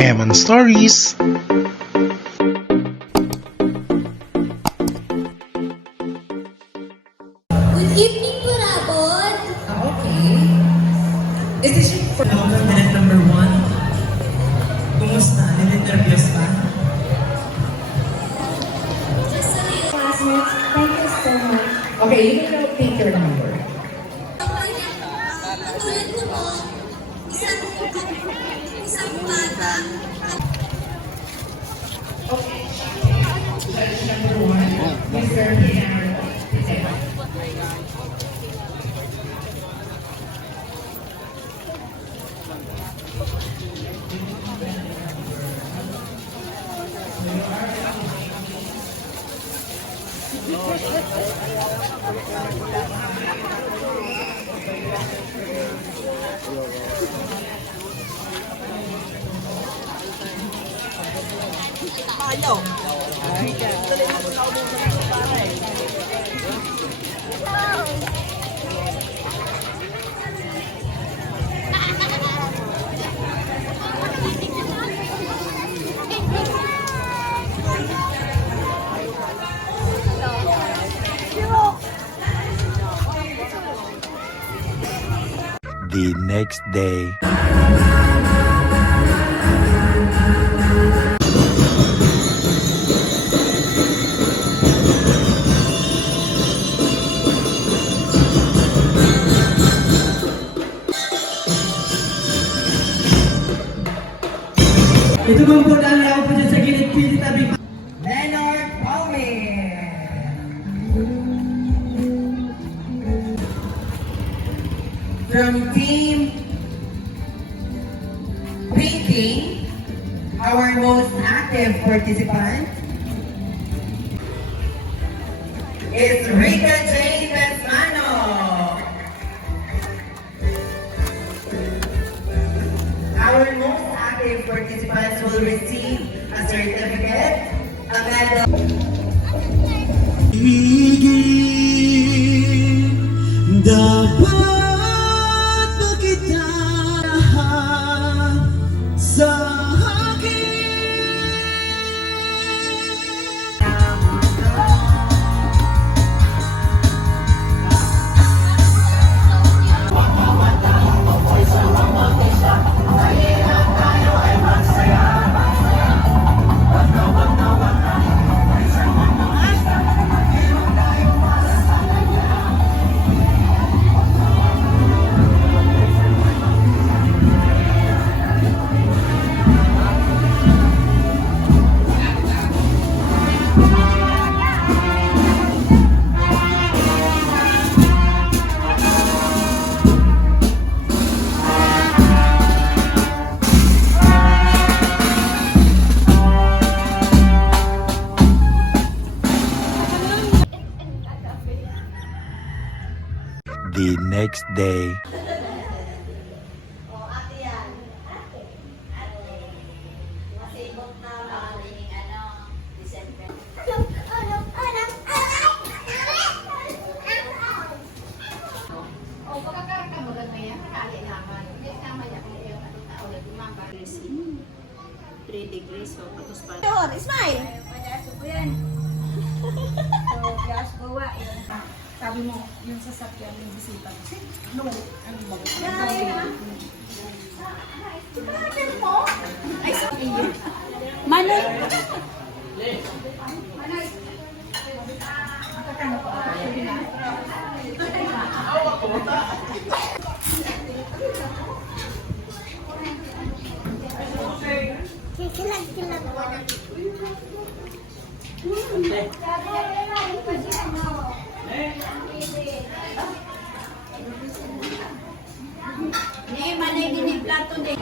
Eman Stories. Good evening po, Rabon. Okay. Is this your welcome minute number 1? Kumusta? Nil-interviews ba? Classmates, thank you so much. Okay, you can now take your number. Katulad ko po, isang bata. Okay. Judge number 1, Mr. Leonardo. The next day. Ito bang po lang po dyan sa gilid-gilid tabi. Leonard Powell. From Team Painting, our most active participant is Rita Jane Vesmano. Our most active participants will receive a certificate, a medal. Dapat ba kita sa The next day. Smile! Sabi mo, yung sasakyan, yung bisita. No, ano ba? Ay, sorry. Manoy! Nih, mana ini plato deh.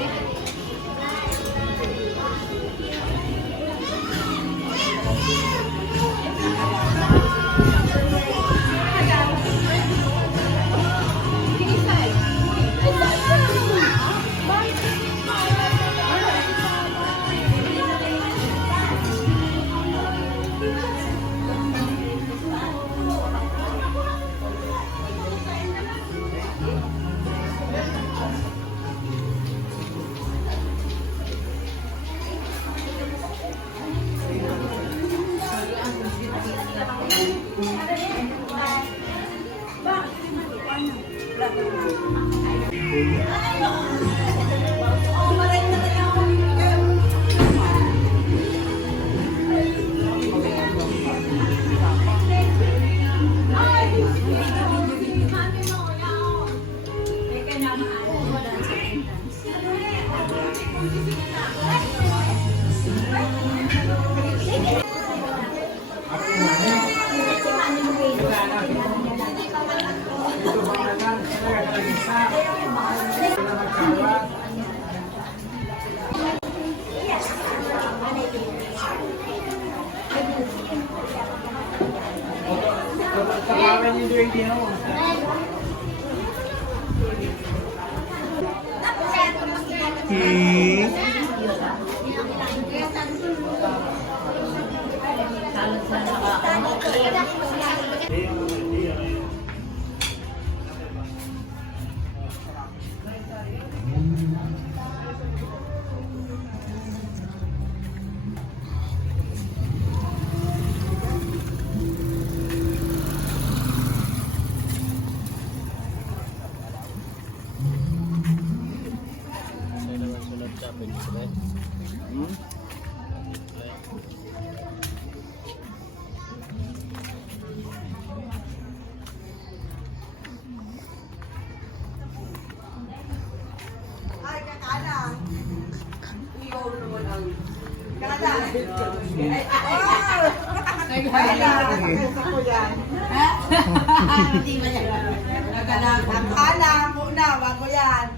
Akala muna, wag mo yan.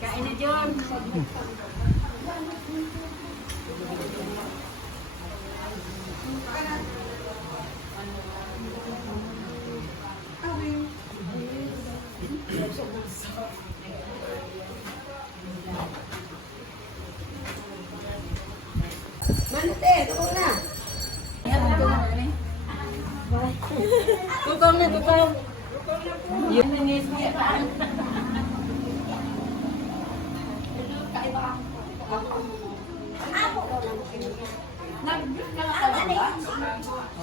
Kain na, John. Manate, tukong na. Tukong na, tukong.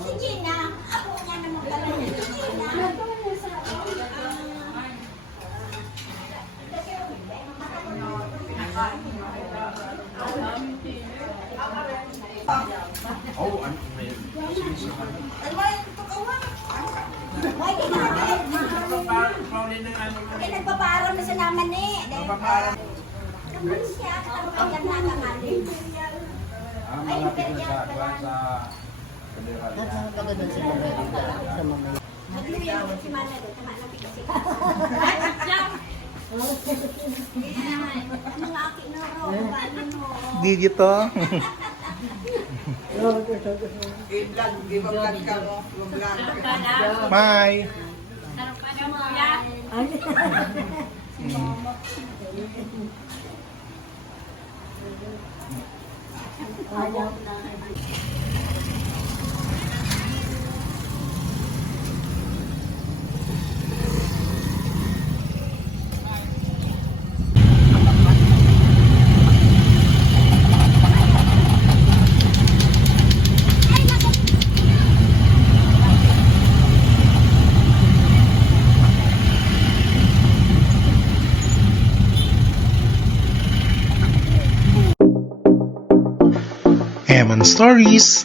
Si Gina, ako nga naman pala niya. Si Gina. Ano ba yung tukawa? Why, di natin. Okay, nagpapaaram na sa naman eh. Kapag siya, kapag na naman. Ay, imperial ka lang. Nagluyan ko si Mana doon. Tama na kasi. Mga aki na ro. Paano mo? Dito. Bye. Eman Stories.